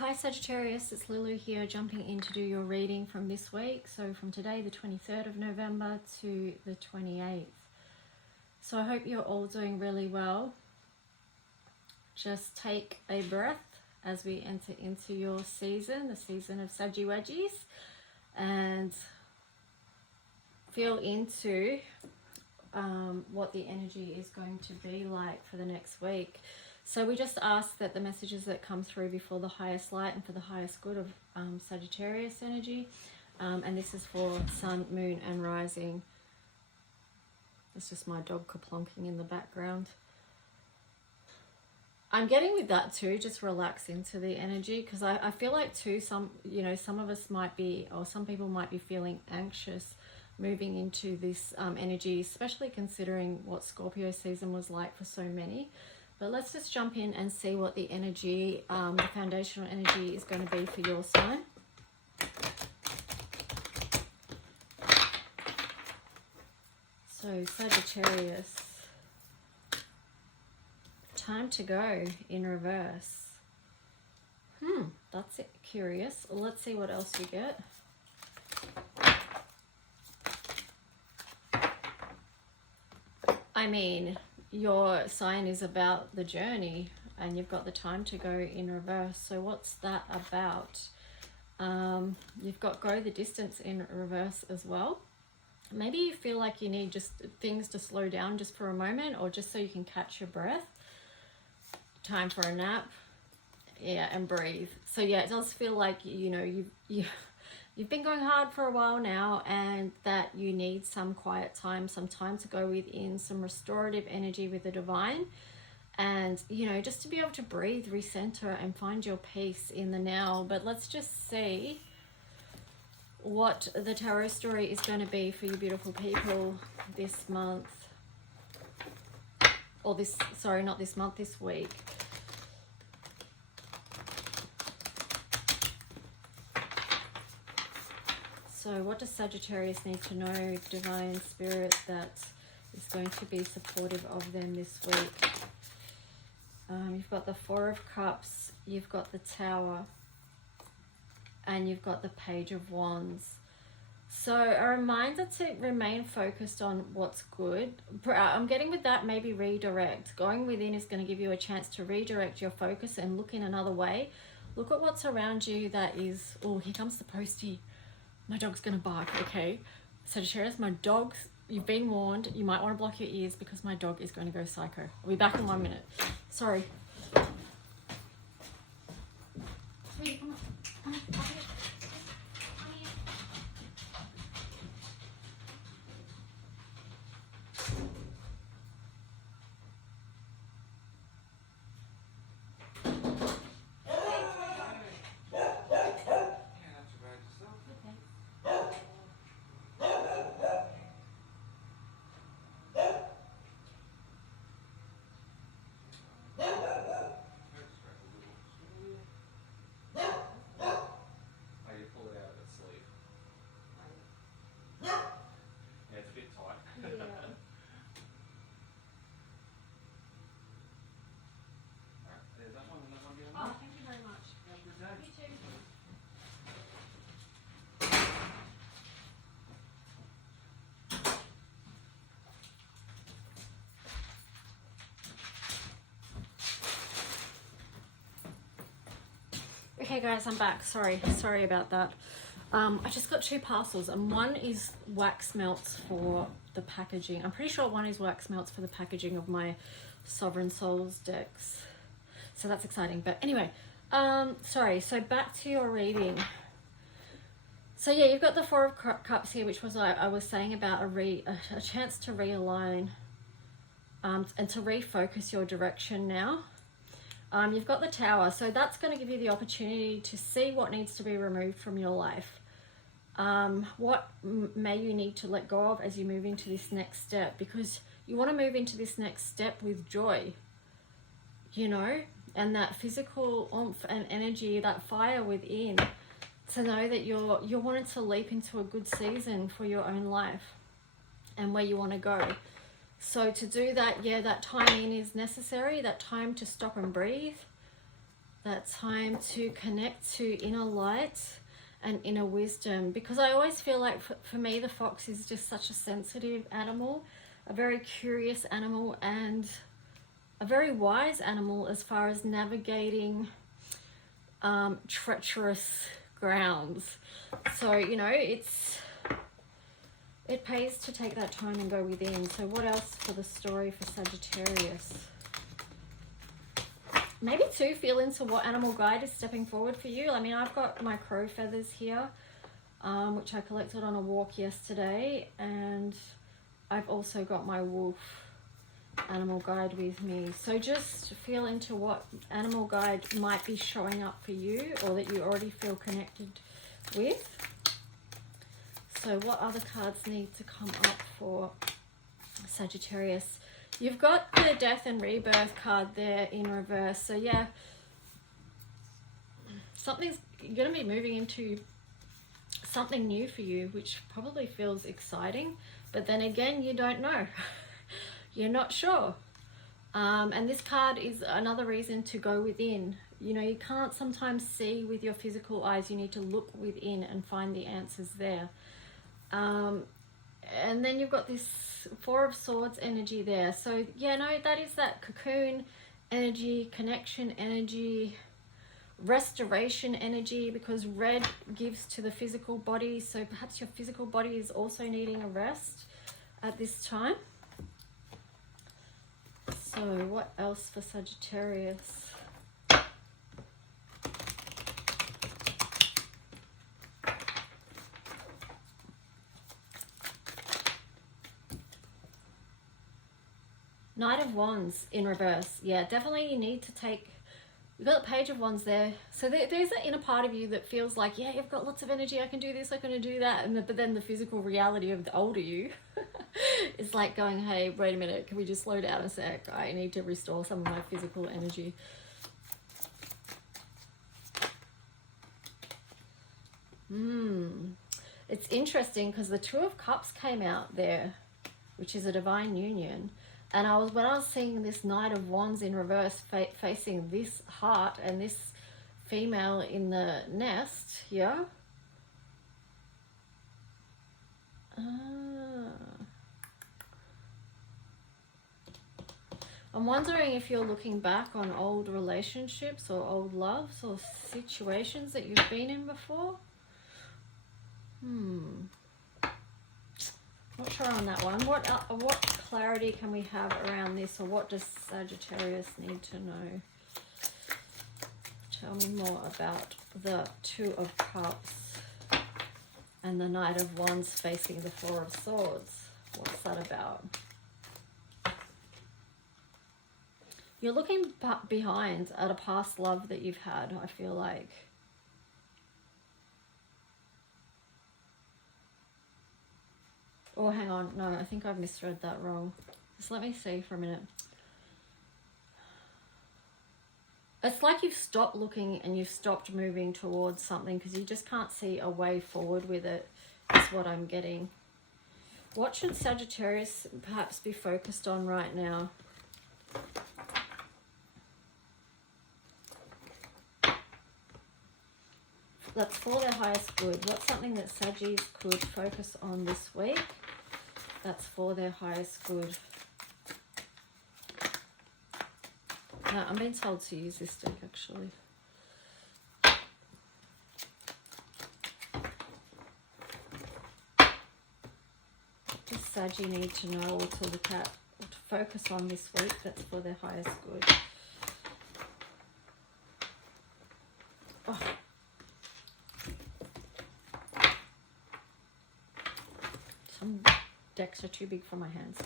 Hi Sagittarius, it's Lulu here, jumping in to do your reading from this week. So from today, the 23rd of November to the 28th. So I hope you're all doing really well. Just take a breath as we enter into your season, the season of Saggy Wedgies, and feel into what the energy is going to be like for the next week. So we just ask that the messages that come through before the highest light and for the highest good of Sagittarius energy. And this is for sun, moon and rising. It's just my dog kaplonking in the background. I'm getting with that too, just relax into the energy, because I feel like too, some of us might be, or some people might be feeling anxious moving into this energy, especially considering what Scorpio season was like for so many. But let's just jump in and see what the energy, the foundational energy is going to be for your sign. So Sagittarius, time to go in reverse. That's it. Curious. Let's see what else we get. I mean, your sign is about the journey and you've got the time to go in reverse. So what's that about? You've got go the distance in reverse as well. Maybe you feel like you need just things to slow down just for a moment, or just so you can catch your breath. Time for a nap. Yeah, and breathe. So yeah, it does feel like, you've been going hard for a while now, and that you need some quiet time, some time to go within, some restorative energy with the divine, and just to be able to breathe, recenter and find your peace in the now. But let's just see what the tarot story is going to be for you beautiful people this month, or this week. So what does Sagittarius need to know, divine spirit, that is going to be supportive of them this week? You've got the Four of Cups, you've got the Tower, and you've got the Page of Wands. So a reminder to remain focused on what's good. I'm getting with that, maybe redirect. Going within is going to give you a chance to redirect your focus and look in another way. Look at what's around you that is... Oh, here comes the postie. My dog's going to bark, okay? Sagittarius, my dog's... You've been warned. You might want to block your ears because my dog is going to go psycho. I'll be back in 1 minute. Sorry. Sweetie, come on. Come on. Come here. Come here. Okay guys, I'm back. Sorry about that. I just got 2 parcels, and one is wax melts for the packaging. I'm pretty sure one is wax melts for the packaging of my Sovereign Souls decks. So that's exciting. But anyway, sorry. So back to your reading. So yeah, you've got the Four of Cups here, which was I was saying about a chance to realign and to refocus your direction now. You've got the Tower, so that's going to give you the opportunity to see what needs to be removed from your life. What may you need to let go of as you move into this next step, because you want to move into this next step with joy, and that physical oomph and energy, that fire within, to know that you're wanting to leap into a good season for your own life and where you want to go. So to do that, yeah, that time in is necessary, that time to stop and breathe, that time to connect to inner light and inner wisdom, because I always feel like for me the fox is just such a sensitive animal, a very curious animal, and a very wise animal as far as navigating treacherous grounds. So, you know, it pays to take that time and go within. So what else for the story for Sagittarius? Maybe too feel into what animal guide is stepping forward for you. I mean, I've got my crow feathers here, which I collected on a walk yesterday, and I've also got my wolf animal guide with me. So just feel into what animal guide might be showing up for you, or that you already feel connected with. So what other cards need to come up for Sagittarius? You've got the death and rebirth card there in reverse. So yeah, you're going to be moving into something new for you, which probably feels exciting, but then again, you don't know. You're not sure. And this card is another reason to go within. You know, you can't sometimes see with your physical eyes. You need to look within and find the answers there. And then you've got this Four of Swords energy there. So yeah, no, that is that cocoon energy, connection energy, restoration energy, because red gives to the physical body. So perhaps your physical body is also needing a rest at this time. So what else for Sagittarius? Knight of Wands in reverse. Yeah, definitely you need to take... You've got the Page of Wands there. So there's that inner part of you that feels like, yeah, you've got lots of energy, I can do this, I can do that. But then the physical reality of the older you is like going, hey, wait a minute, can we just slow down a sec? I need to restore some of my physical energy. It's interesting because the Two of Cups came out there, which is a divine union. And when I was seeing this Knight of Wands in reverse facing this heart and this female in the nest here. I'm wondering if you're looking back on old relationships or old loves or situations that you've been in before. Not sure on that one. What clarity can we have around this, or what does Sagittarius need to know? Tell me more about the Two of Cups and the Knight of Wands facing the Four of Swords. What's that about? You're looking behind at a past love that you've had, I feel like. Oh, hang on. No, I think I've misread that wrong. Just let me see for a minute. It's like you've stopped looking and you've stopped moving towards something because you just can't see a way forward with it, is what I'm getting. What should Sagittarius perhaps be focused on right now? That's for their highest good. What's something that Saggies could focus on this week? That's for their highest good. No, I'm being told to use this deck actually. What does Saggy need to know or to look at or to focus on this week that's for their highest good? Oh. Some decks are too big for my hands.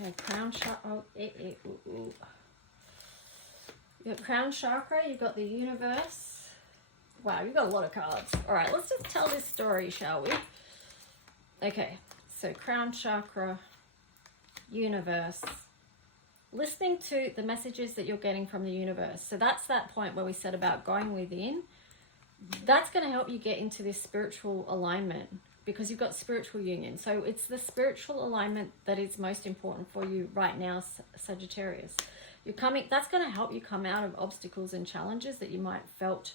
Okay, crown chakra. You got crown chakra, you've got the universe. Wow, you've got a lot of cards. All right, let's just tell this story, shall we? Okay, so crown chakra, universe, listening to the messages that you're getting from the universe. So that's that point where we said about going within that's going to help you get into this spiritual alignment, because you've got spiritual union. So it's the spiritual alignment that is most important for you right now, Sagittarius. You're coming, that's going to help you come out of obstacles and challenges that you might felt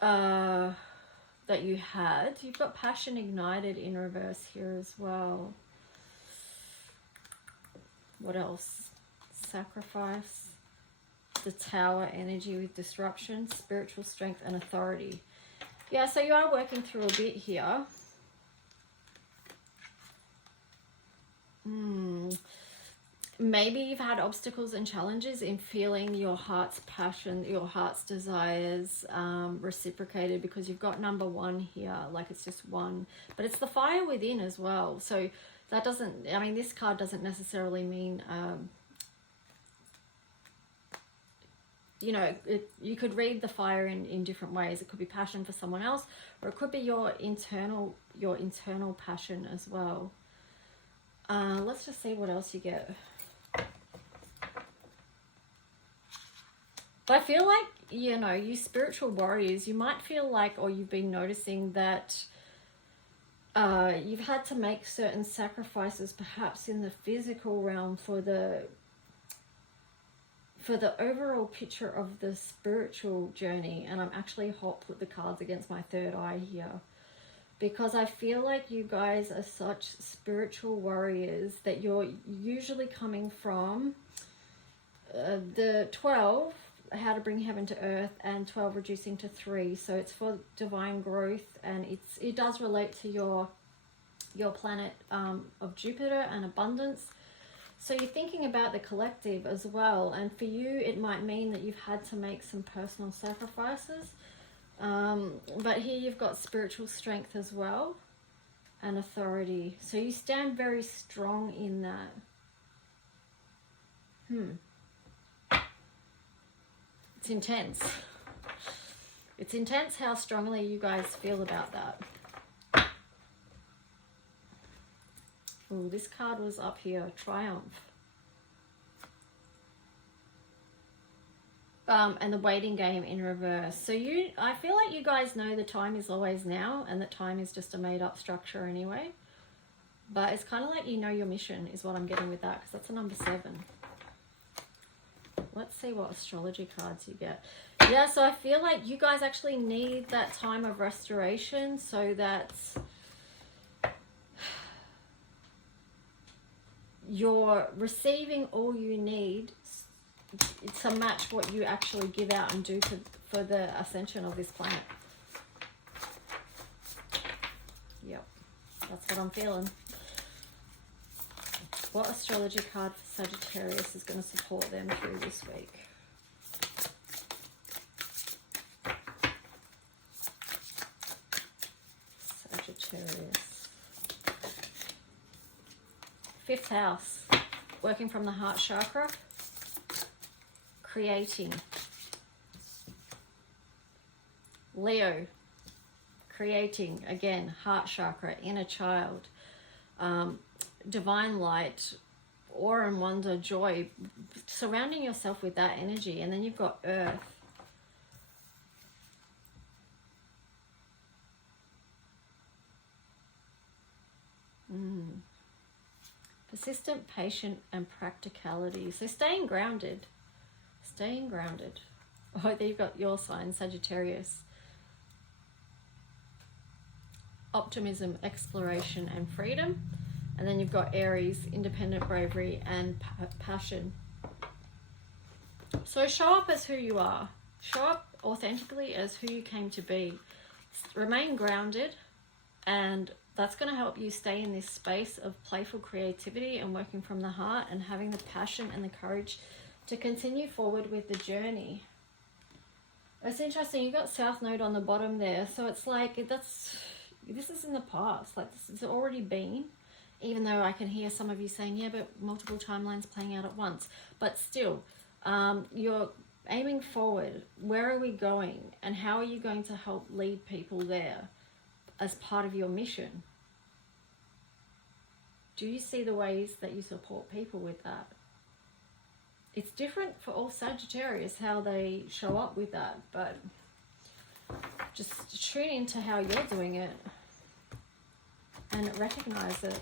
that you had. You've got passion ignited in reverse here as well. What else? Sacrifice, the Tower energy with disruption, spiritual strength and authority. Yeah, so you are working through a bit here. Maybe you've had obstacles and challenges in feeling your heart's passion, your heart's desires reciprocated, because you've got number 1 here, like it's just one. But it's the fire within as well. So that doesn't, I mean, this card doesn't necessarily mean, you know, you could read the fire in different ways. It could be passion for someone else, or it could be your internal passion as well. Let's just see what else you get. But I feel like, you know, you spiritual warriors, you might feel like, or you've been noticing that you've had to make certain sacrifices, perhaps in the physical realm, for the overall picture of the spiritual journey. And I'm actually put the cards against my third eye here, because I feel like you guys are such spiritual warriors that you're usually coming from the 12, how to bring heaven to earth, and 12 reducing to 3. So it's for divine growth, and it does relate to your planet of Jupiter and abundance. So you're thinking about the collective as well, and for you it might mean that you've had to make some personal sacrifices, but here you've got spiritual strength as well and authority. So you stand very strong in that. It's intense. It's intense how strongly you guys feel about that. Oh, this card was up here, Triumph. And the waiting game in reverse. So I feel like you guys know the time is always now, and that time is just a made up structure anyway. But it's kind of like you know your mission is what I'm getting with that, because that's a number 7. Let's see what astrology cards you get. Yeah, so I feel like you guys actually need that time of restoration, so that you're receiving all you need to match what you actually give out and do for the ascension of this planet. Yep, that's what I'm feeling. What astrology card for Sagittarius is going to support them through this week? Sagittarius. 5th house, working from the heart chakra, creating. Leo, creating, again, heart chakra, inner child. Divine light, awe and wonder, joy, surrounding yourself with that energy. And then you've got earth. Persistent, patient and practicality. So staying grounded. Staying grounded. Oh, there you've got your sign, Sagittarius. Optimism, exploration and freedom. And then you've got Aries, independent, bravery and passion. So show up as who you are. Show up authentically as who you came to be. Remain grounded, and that's going to help you stay in this space of playful creativity and working from the heart and having the passion and the courage to continue forward with the journey. It's interesting, you got South Node on the bottom there. So it's like, this is in the past. Like, this has already been. Even though I can hear some of you saying, yeah, but multiple timelines playing out at once. But still, you're aiming forward. Where are we going? And how are you going to help lead people there as part of your mission? Do you see the ways that you support people with that? It's different for all Sagittarius how they show up with that. But Just tune into how you're doing it and recognize it.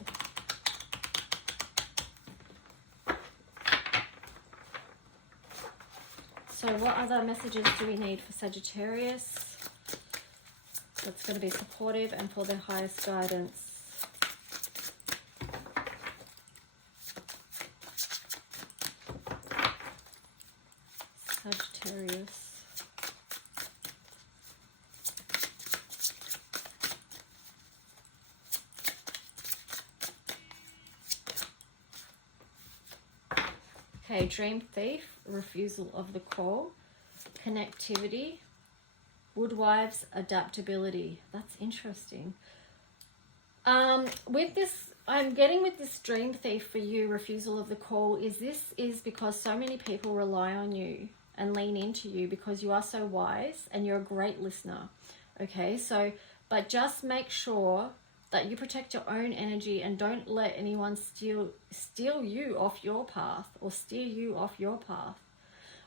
So what other messages do we need for Sagittarius that's going to be supportive and for their highest guidance? Sagittarius. Okay, Dream Thief, refusal of the call, connectivity, Woodwives, adaptability. That's interesting. With this, I'm getting with this Dream Thief for you, refusal of the call, is because so many people rely on you and lean into you because you are so wise and you're a great listener. Okay, so, but just make sure that you protect your own energy and don't let anyone steal you off your path or steer you off your path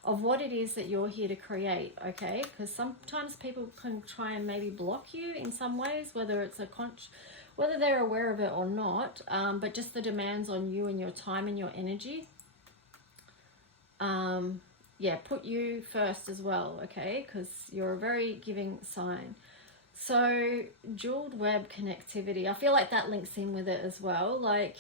of what it is that you're here to create, okay? Because sometimes people can try and maybe block you in some ways, whether it's whether they're aware of it or not, but just the demands on you and your time and your energy. Yeah, put you first as well, okay? Because you're a very giving sign. So, jeweled web connectivity. I feel like that links in with it as well. Like,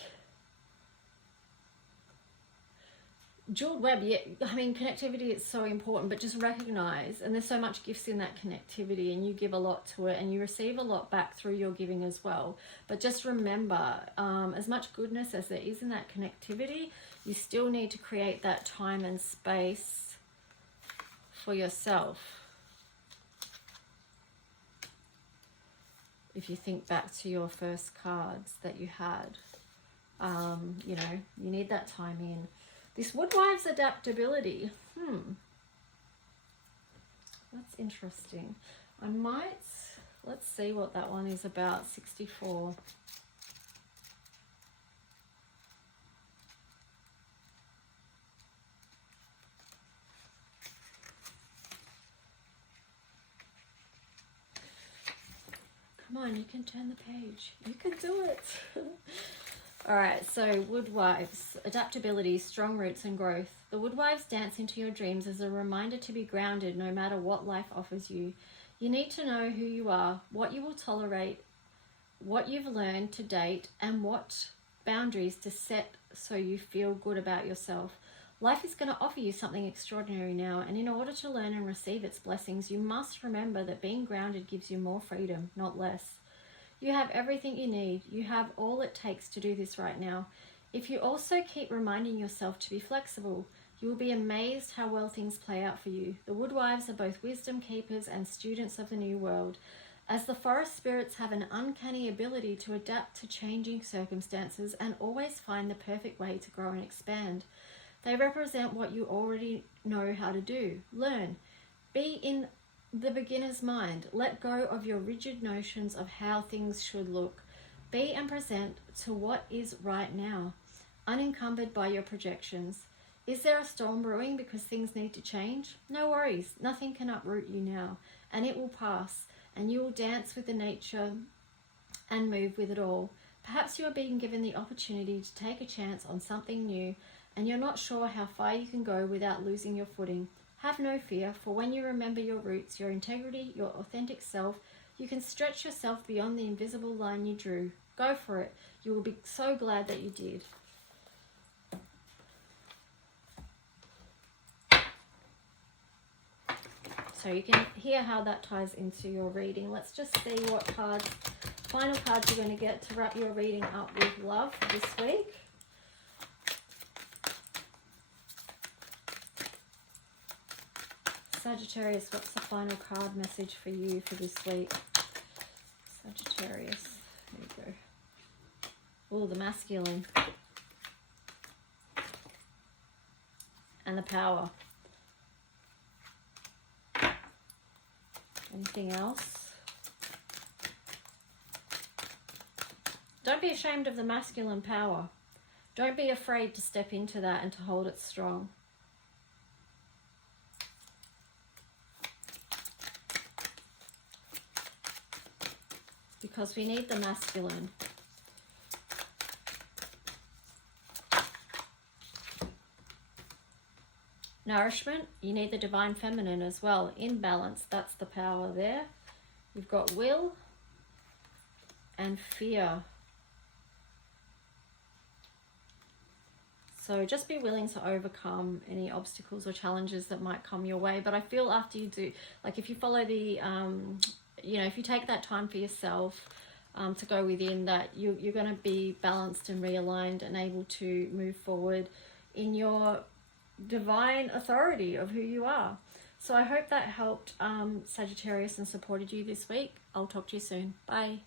jeweled web, yeah, I mean, connectivity is so important, but just recognize, and there's so much gifts in that connectivity, and you give a lot to it, and you receive a lot back through your giving as well. But just remember, as much goodness as there is in that connectivity, you still need to create that time and space for yourself. If you think back to your first cards that you had, you know, you need that time in. This Woodwives adaptability, that's interesting. Let's see what that one is about, 64. Come on, you can turn the page. You can do it. All right, so Woodwives, adaptability, strong roots and growth. The Woodwives dance into your dreams as a reminder to be grounded no matter what life offers you. You need to know who you are, what you will tolerate, what you've learned to date, and what boundaries to set so you feel good about yourself. Life is going to offer you something extraordinary now, and in order to learn and receive its blessings, you must remember that being grounded gives you more freedom, not less. You have everything you need. You have all it takes to do this right now. If you also keep reminding yourself to be flexible, you will be amazed how well things play out for you. The Woodwives are both wisdom keepers and students of the new world, as the forest spirits have an uncanny ability to adapt to changing circumstances and always find the perfect way to grow and expand. They represent what you already know how to do. Learn. Be in the beginner's mind. Let go of your rigid notions of how things should look. Be and present to what is right now, unencumbered by your projections. Is there a storm brewing because things need to change? No worries. Nothing can uproot you now, and it will pass, and you will dance with the nature and move with it all. Perhaps you are being given the opportunity to take a chance on something new, and you're not sure how far you can go without losing your footing. Have no fear, for when you remember your roots, your integrity, your authentic self, you can stretch yourself beyond the invisible line you drew. Go for it. You will be so glad that you did. So you can hear how that ties into your reading. Let's just see what cards, final cards you're going to get to wrap your reading up with love this week. Sagittarius, what's the final card message for you for this week? Sagittarius, there you go. Oh, the masculine. And the power. Anything else? Don't be ashamed of the masculine power. Don't be afraid to step into that and to hold it strong. because we need the masculine. Nourishment, you need the divine feminine as well. In balance, that's the power there. You've got will and fear. So just be willing to overcome any obstacles or challenges that might come your way. But I feel after you do, like if you follow the, you know, if you take that time for yourself to go within, that you're going to be balanced and realigned and able to move forward in your divine authority of who you are. So I hope that helped, Sagittarius, and supported you this week. I'll talk to you soon. Bye.